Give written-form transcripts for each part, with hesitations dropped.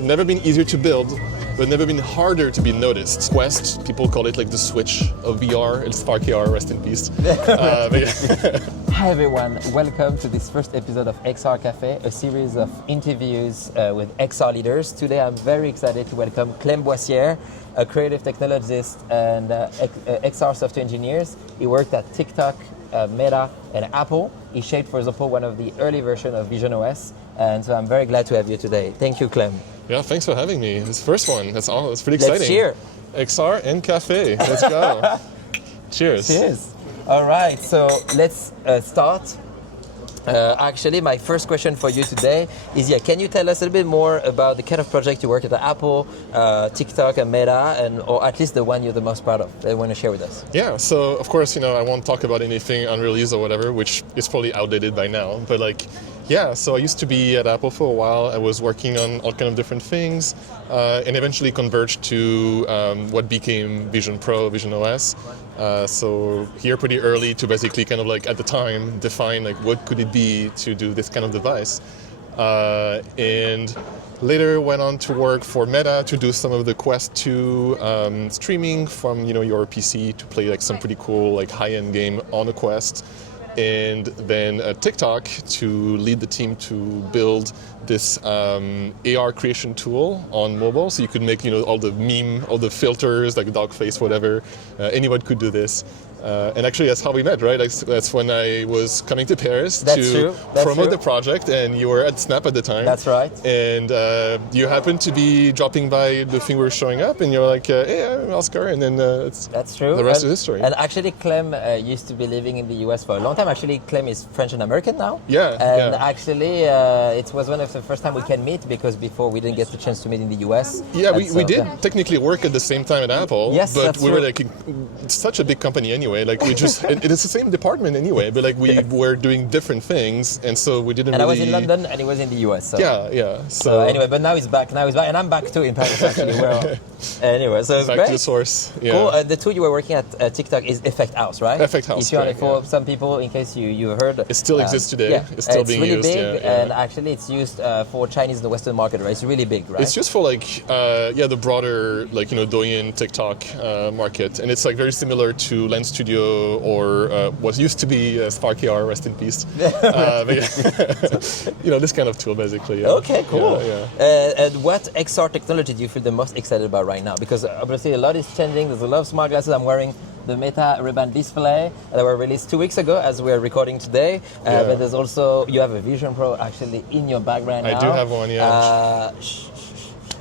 never been easier to build, but never been harder to be noticed. Quest, people call it like the Switch of VR. It's SparkAR, rest in peace. Hi everyone, welcome to this first episode of XR Café, a series of interviews with XR leaders. Today I'm very excited to welcome Clem Boissiere, a creative technologist and XR software engineers. He worked at TikTok, Meta and Apple. He shaped, for example, one of the early versions of Vision OS. And so I'm very glad to have you today. Thank you, Clem. Yeah, thanks for having me. This first one, that's pretty exciting. Let's cheer. XR and Café, let's go. Cheers. Cheers. All right, so let's start. Actually, my first question for you today is, can you tell us a little bit more about the kind of project you work at Apple, TikTok and Meta, or at least the one you're the most proud of that you want to share with us? Yeah, so of course, I won't talk about anything unreleased or whatever, which is probably outdated by now, but so I used to be at Apple for a while. I was working on all kind of different things, and eventually converged to what became Vision Pro, Vision OS. So here pretty early to basically kind of at the time define what could it be to do this kind of device. And later went on to work for Meta to do some of the Quest 2 streaming from your PC to play some pretty cool high-end game on a Quest. And then at TikTok to lead the team to build this AR creation tool on mobile, so you could make all the filters like dog face, whatever. Anyone could do this. And actually, that's how we met, right? That's when I was coming to Paris to promote the project, and you were at Snap at the time. That's right. And you happened to be dropping by the thing we were showing up, and you're like, hey, I'm Oscar, and then that's true. The rest is history. And actually, Clem used to be living in the US for a long time. Actually, Clem is French and American now. Yeah. And actually, it was one of the first time we can meet, because before we didn't get the chance to meet in the US. Yeah, we did technically work at the same time at Apple. Yes, but that's we were true. Such a big company anyway. We just it is the same department anyway, but we were doing different things, and so we didn't. And really... I was in London, and he was in the US. So. Yeah. So anyway, but now he's back, and I'm back too in Paris actually. Anyway, so it's back great. to the source. Yeah. Cool. The tool you were working at TikTok is Effect House, right? Effect House. For some people, in case you heard, it still exists today. Yeah, it's still being really used. Big, and actually it's used for Chinese in the Western market, right? It's really big, right? It's just for the broader Douyin TikTok market, and it's very similar to Lens Studio or what used to be SparkAR, rest in peace. This kind of tool basically. Yeah. Okay, cool. Yeah. And what XR technology do you feel the most excited about right now? Because obviously a lot is changing. There's a lot of smart glasses. I'm wearing the Meta Ray-Ban display that were released 2 weeks ago as we're recording today. But there's also, you have a Vision Pro actually in your bag right now. I do have one, yeah.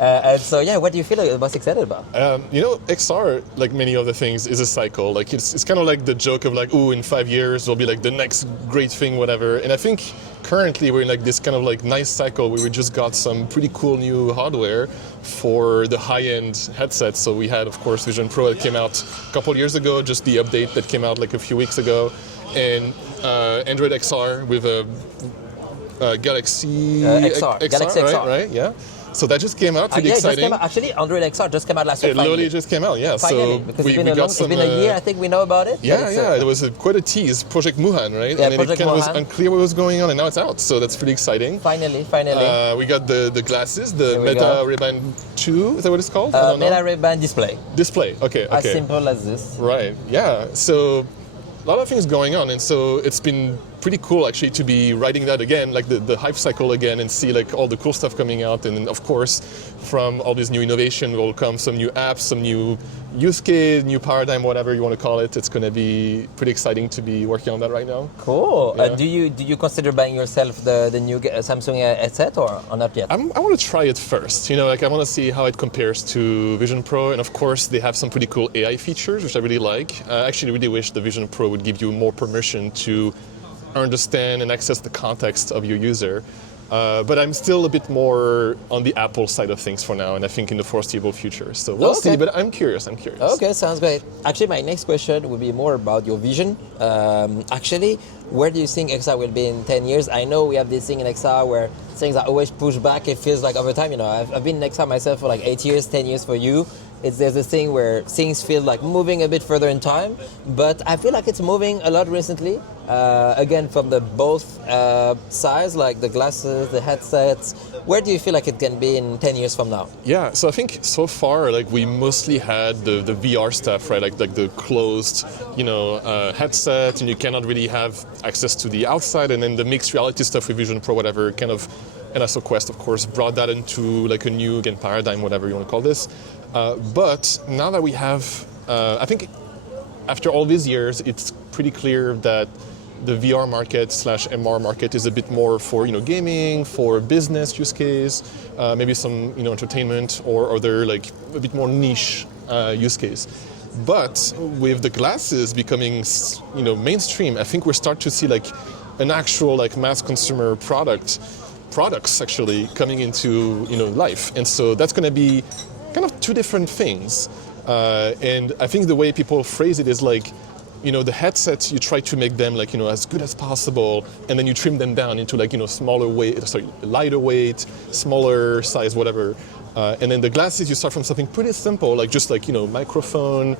And so, what do you feel most excited about? XR, like many other things, is a cycle. It's kind of like the joke of in 5 years will be the next great thing, whatever. And I think currently we're in this kind of nice cycle where we just got some pretty cool new hardware for the high-end headsets. So we had, of course, Vision Pro that came out a couple of years ago, just the update that came out a few weeks ago, and Android XR with a Galaxy XR, Galaxy XR. Right? Yeah. So that just came out, pretty exciting. Actually, Android XR just came out last week. It literally just came out, yeah. Finally, because it's been a year, I think we know about it. Yeah, it was quite a tease, Project Muhan, right? Yeah, and it kind of was unclear what was going on, and now it's out, so that's pretty exciting. Finally. We got the glasses, the Meta Ray-Ban 2, is that what it's called? Meta Ray-Ban display. Display, okay. As simple as this. Right, yeah. So a lot of things going on, and so it's been pretty cool actually to be riding that again, the hype cycle again, and see all the cool stuff coming out. And then of course from all this new innovation will come some new apps, some new use case, new paradigm, whatever you want to call it. It's going to be pretty exciting to be working on that right now. Cool. Yeah. Do you consider buying yourself the new Samsung headset or not yet? I want to try it first. I want to see how it compares to Vision Pro, and of course they have some pretty cool AI features which I really like. I actually really wish the Vision Pro would give you more permission to understand and access the context of your user. But I'm still a bit more on the Apple side of things for now, and I think in the foreseeable future. So we'll see, but I'm curious. Okay, sounds great. Actually, my next question would be more about your vision. Actually, where do you think XR will be in 10 years? I know we have this thing in XR where things are always pushed back. It feels like over time, I've been in XR myself for 8 years, 10 years for you. there's a thing where things feel like moving a bit further in time, but I feel like it's moving a lot recently. Again, from the both sides, like the glasses, the headsets. Where do you feel like it can be in 10 years from now? Yeah, so I think so far, like we mostly had the VR stuff, right? Like the closed, headset, and you cannot really have access to the outside, and then the mixed reality stuff with Vision Pro, whatever, kind of, and also Quest, of course, brought that into like a new paradigm, whatever you want to call this. But now that we have, I think, after all these years, it's pretty clear that the VR market / MR market is a bit more for gaming, for business use case, maybe some entertainment or other like a bit more niche use case. But with the glasses becoming mainstream, I think we start to see like an actual like mass consumer products actually coming into life, and so that's going to be kind of two different things. And I think the way people phrase it is like, the headsets, you try to make them like, as good as possible, and then you trim them down into like, lighter weight, smaller size, whatever. And then the glasses, you start from something pretty simple, like just like, microphone,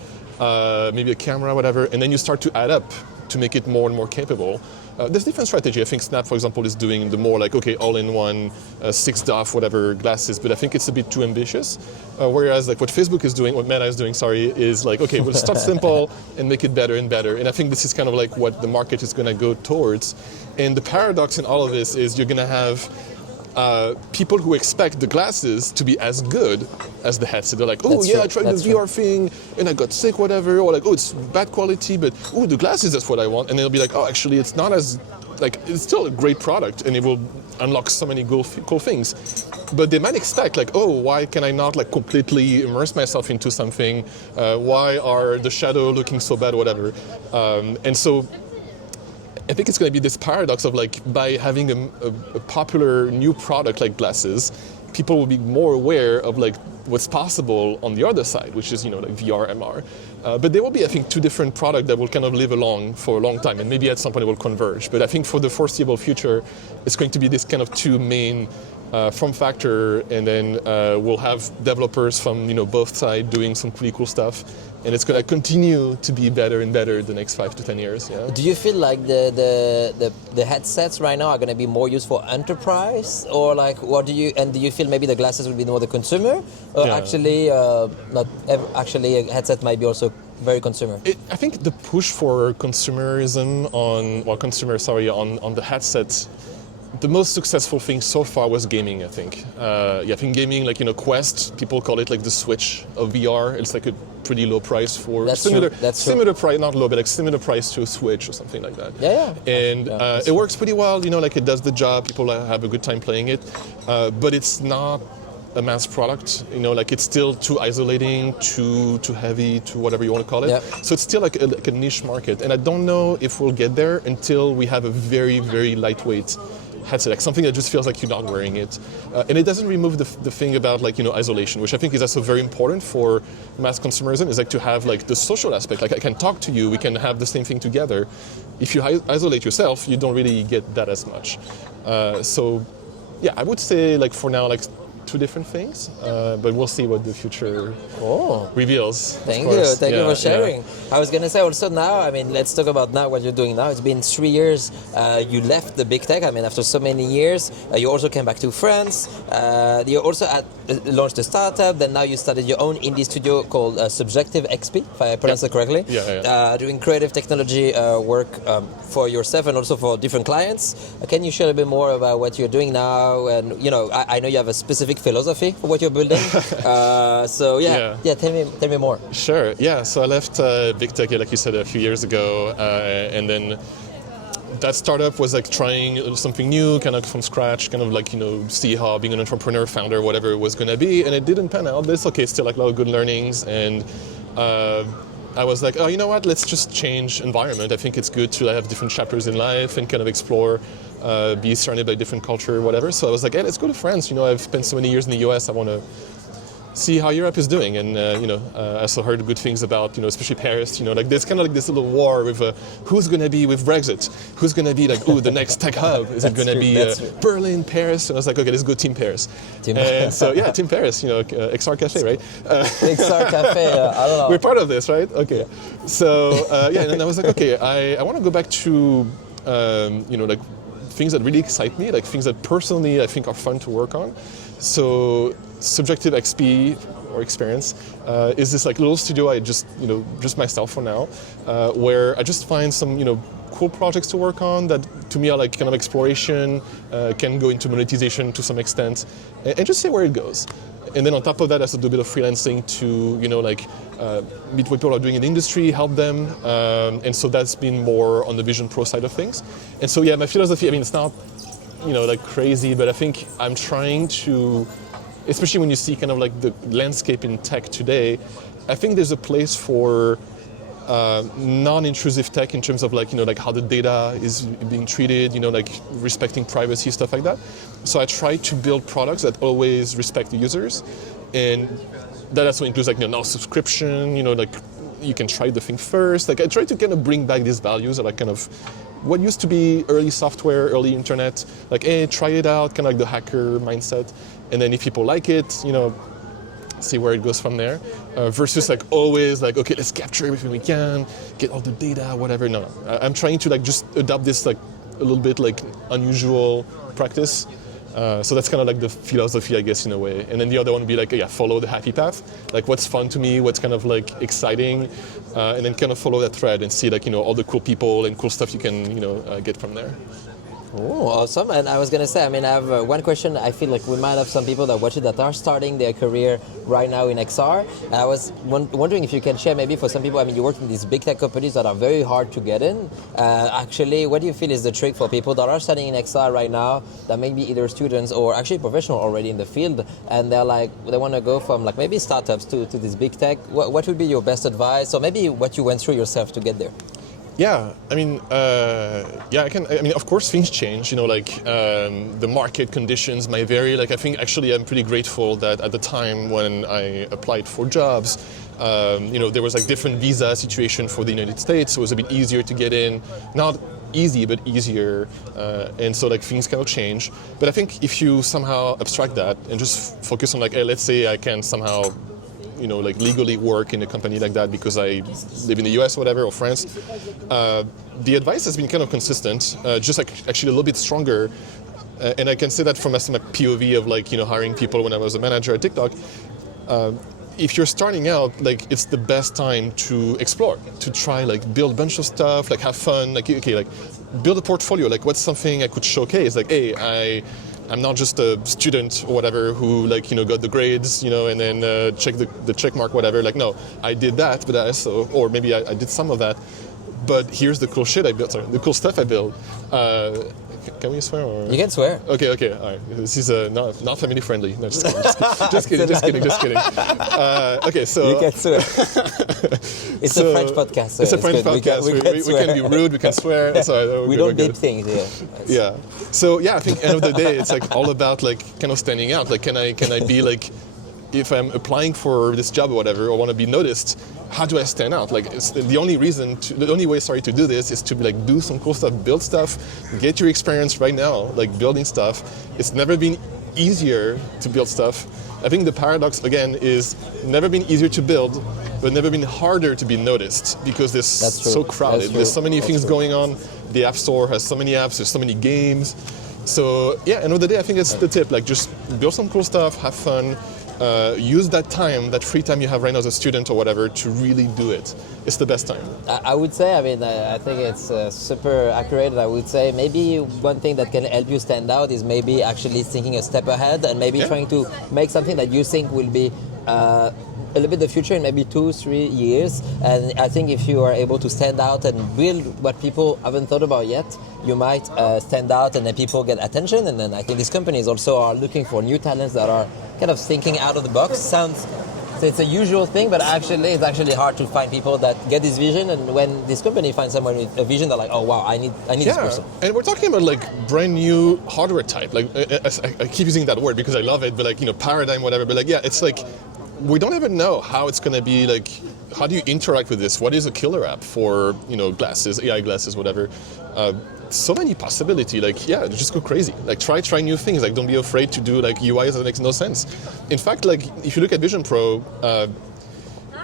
maybe a camera, whatever, and then you start to add up to make it more and more capable. There's different strategy. I think Snap, for example, is doing the more like, all-in-one, 6 DoF, whatever glasses, but I think it's a bit too ambitious. Whereas like what Facebook is doing, what Meta is doing, is like, okay, we'll start simple and make it better and better. And I think this is kind of like what the market is going to go towards. And the paradox in all of this is you're going to have people who expect the glasses to be as good as the headset. They're like, oh, I tried the VR thing and I got sick, whatever. Or like, oh, it's bad quality, but the glasses, that's what I want. And they'll be like, oh, actually, it's not as, like, it's still a great product and it will unlock so many cool things. But they might expect like, oh, why can I not like completely immerse myself into something? Why are the shadow looking so bad, whatever? And so I think it's going to be this paradox of like, by having a popular new product like glasses, people will be more aware of like what's possible on the other side, which is like VR, MR. But there will be, I think, two different products that will kind of live along for a long time, and maybe at some point it will converge. But I think for the foreseeable future, it's going to be this kind of two main form factor, and then we'll have developers from both sides doing some pretty cool stuff. And it's going to continue to be better and better the next 5 to 10 years. Yeah. Do you feel like the headsets right now are going to be more used for enterprise, or like what do you feel maybe the glasses will be more the consumer, or actually actually a headset might be also very consumer? I think the push for consumerism on the headsets, the most successful thing so far was gaming, I think. I think gaming, like, Quest, people call it like the Switch of VR. It's like a pretty low price for similar price, not low, but like similar price to a Switch or something like that. And it works pretty well, like it does the job. People have a good time playing it, but it's not a mass product, like it's still too isolating, too heavy, too whatever you want to call it. So it's still like a niche market, and I don't know if we'll get there until we have a very, very lightweight headset, like something that just feels like you're not wearing it. And it doesn't remove the thing about like, isolation, which I think is also very important for mass consumerism, is like to have like the social aspect. Like I can talk to you, we can have the same thing together. If you isolate yourself, you don't really get that as much. So yeah, I would say like for now, like two different things, but we'll see what the future reveals. Thank you for sharing. I was gonna say also now, I mean, let's talk about now what you're doing now. It's been 3 years. You left the big tech. I mean, after so many years, you also came back to France. You also launched a startup. Then now you started your own indie studio called SubjectiveXP, if I pronounce it correctly. Doing creative technology work for yourself and also for different clients. Can you share a bit more about what you're doing now? And I know you have a specific philosophy for what you're building. Tell me more. Sure. Yeah. So I left big tech, like you said, a few years ago, and then that startup was like trying something new, kind of from scratch, kind of like see how being an entrepreneur, founder, whatever it was going to be, and it didn't pan out. But it's okay. Still like a lot of good learnings, and I was like, oh, you know what? Let's just change environment. I think it's good to have different chapters in life and kind of explore. Be surrounded by different culture, whatever. So I was like, hey, let's go to France. I've spent so many years in the US. I want to see how Europe is doing. And I also heard good things about especially Paris. Like there's kind of like this little war with who's going to be with Brexit, who's going to be like the next tech hub. Is it going to be Berlin, Paris? And I was like, okay, let's go Team Paris. And so yeah, Team Paris. XR Café, right? XR Café. I don't know. We're part of this, right? Okay. So and I was like, okay, I want to go back to like things that really excite me, like things that personally I think are fun to work on. So SubjectiveXP or experience is this like little studio I just myself for now, where I just find some cool projects to work on that to me are like kind of exploration, can go into monetization to some extent, and just see where it goes. And then on top of that, I also do a bit of freelancing to meet what people are doing in the industry, help them, and so that's been more on the Vision Pro side of things. And so yeah, my philosophy, I mean, it's not like crazy, but I think I'm trying to, especially when you see kind of like the landscape in tech today, I think there's a place for non-intrusive tech in terms of like how the data is being treated, like respecting privacy, stuff like that. So I try to build products that always respect the users, and that also includes like no subscription, like you can try the thing first. Like I try to kind of bring back these values of like kind of what used to be early software, early internet, like hey, try it out, kind of like the hacker mindset, and then if people like it, see where it goes from there, versus like always like okay, let's capture everything we can, get all the data, whatever. No, I'm trying to like just adopt this like a little bit like unusual practice. So that's kind of like the philosophy, I guess, in a way. And then the other one would be like, follow the happy path. Like what's fun to me, what's kind of like exciting, and then kind of follow that thread and see like, all the cool people and cool stuff you can, get from there. Oh, awesome. And I was going to say, I mean, I have one question. I feel like we might have some people that watch it that are starting their career right now in XR. And I was wondering if you can share maybe for some people, I mean, you work in these big tech companies that are very hard to get in. Actually, what do you feel is the trick for people that are studying in XR right now that may be either students or actually professional already in the field, and they're like, they want to go from like maybe startups to this big tech? What would be your best advice, or maybe what you went through yourself to get there? Yeah, I mean, of course things change, the market conditions may vary. Like, I think actually I'm pretty grateful that at the time when I applied for jobs, there was like different visa situation for the United States, so it was a bit easier to get in. Not easy, but easier, and so like things kind of change. But I think if you somehow abstract that and just focus on like, hey, let's say I can somehow like legally work in a company like that because I live in the US or whatever, or France. The advice has been kind of consistent, just like actually a little bit stronger. And I can say that from a POV of like, hiring people when I was a manager at TikTok. If you're starting out, like it's the best time to explore, to try like build a bunch of stuff, like have fun, like okay, like build a portfolio, like what's something I could showcase, like hey, I'm not just a student or whatever who like got the grades and then check the check mark, whatever. Like no, I did that, but I also, or maybe I did some of that. But here's the cool shit I built. Sorry, the cool stuff I built. Can we swear? Or? You can swear. Okay, all right. This is not family friendly. No, just kidding. Okay, so you can swear. It's a French podcast. So it's a French podcast. We can be rude. We can swear. So we don't beep things here. Yeah. So yeah, I think end of the day, it's like all about like kind of standing out. Like, can I be like, if I'm applying for this job or whatever, or want to be noticed, how do I stand out? Like, it's the only way to do this is to like do some cool stuff, build stuff, get your experience right now, like building stuff. It's never been easier to build stuff. I think the paradox again is never been easier to build, but never been harder to be noticed because there's so crowded. There's so many things going on. The App Store has so many apps. There's so many games. So yeah, end of the day, I think that's the tip. Like, just build some cool stuff, have fun. Use that time, that free time you have right now as a student or whatever, to really do it. It's the best time. I would say, I mean, I think it's super accurate. I would say maybe one thing that can help you stand out is maybe actually thinking a step ahead and maybe trying to make something that you think will be a little bit the future in maybe 2-3 years. And I think if you are able to stand out and build what people haven't thought about yet, you might stand out, and then people get attention. And then I think these companies also are looking for new talents that are kind of thinking out of the box. It's a usual thing, but actually it's actually hard to find people that get this vision. And when this company finds someone with a vision, they're like, oh wow, I need this person. And we're talking about like brand new hardware type. Like I keep using that word because I love it, but like paradigm, whatever. But like it's like we don't even know how it's going to be, like, how do you interact with this? What is a killer app for, glasses, AI glasses, whatever? So many possibility, like, just go crazy. Like, try new things. Like, don't be afraid to do, like, UIs that makes no sense. In fact, like, if you look at Vision Pro,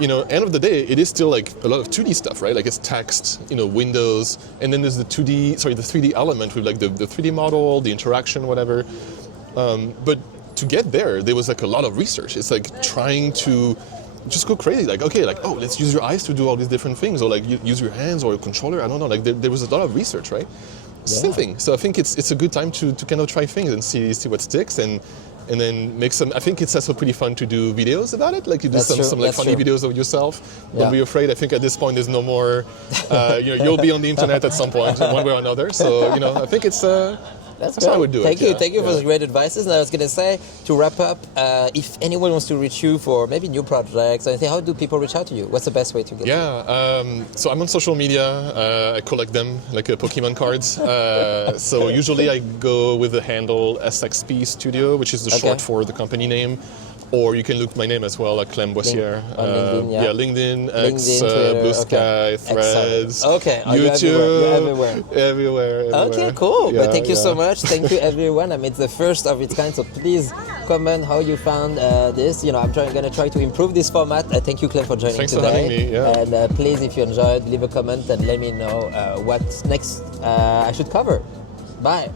end of the day, it is still like a lot of 2D stuff, right? Like it's text, windows, and then there's the 3D element with like the 3D model, the interaction, whatever. But to get there was like a lot of research. It's like trying to just go crazy. Like, okay, like, let's use your eyes to do all these different things, or like use your hands or a controller. I don't know. Like there was a lot of research, right? Same thing. So I think it's a good time to kind of try things and see what sticks and then make some. I think it's also pretty fun to do videos about it. Like you do some like funny videos of yourself. Don't be afraid. I think at this point there's no more. You'll be on the internet at some point, one way or another. So I think it's. That's how I would do it. Thank you for the great advices. And I was going to say, to wrap up, if anyone wants to reach you for maybe new projects or anything, how do people reach out to you? What's the best way to get you? So I'm on social media. I collect them like Pokemon cards. So usually I go with the handle SXP Studio, which is the short for the company name. Or you can look my name as well, like Clem Boissiere. LinkedIn, LinkedIn, X, Blue Sky, Threads, YouTube, everywhere. Okay, cool. But thank you so much. Thank you, everyone. I mean, it's the first of its kind, so please comment how you found this. I'm going to try to improve this format. Thank you, Clem, for joining Thanks today. for having me. Yeah. And please, if you enjoyed, leave a comment and let me know what next I should cover. Bye.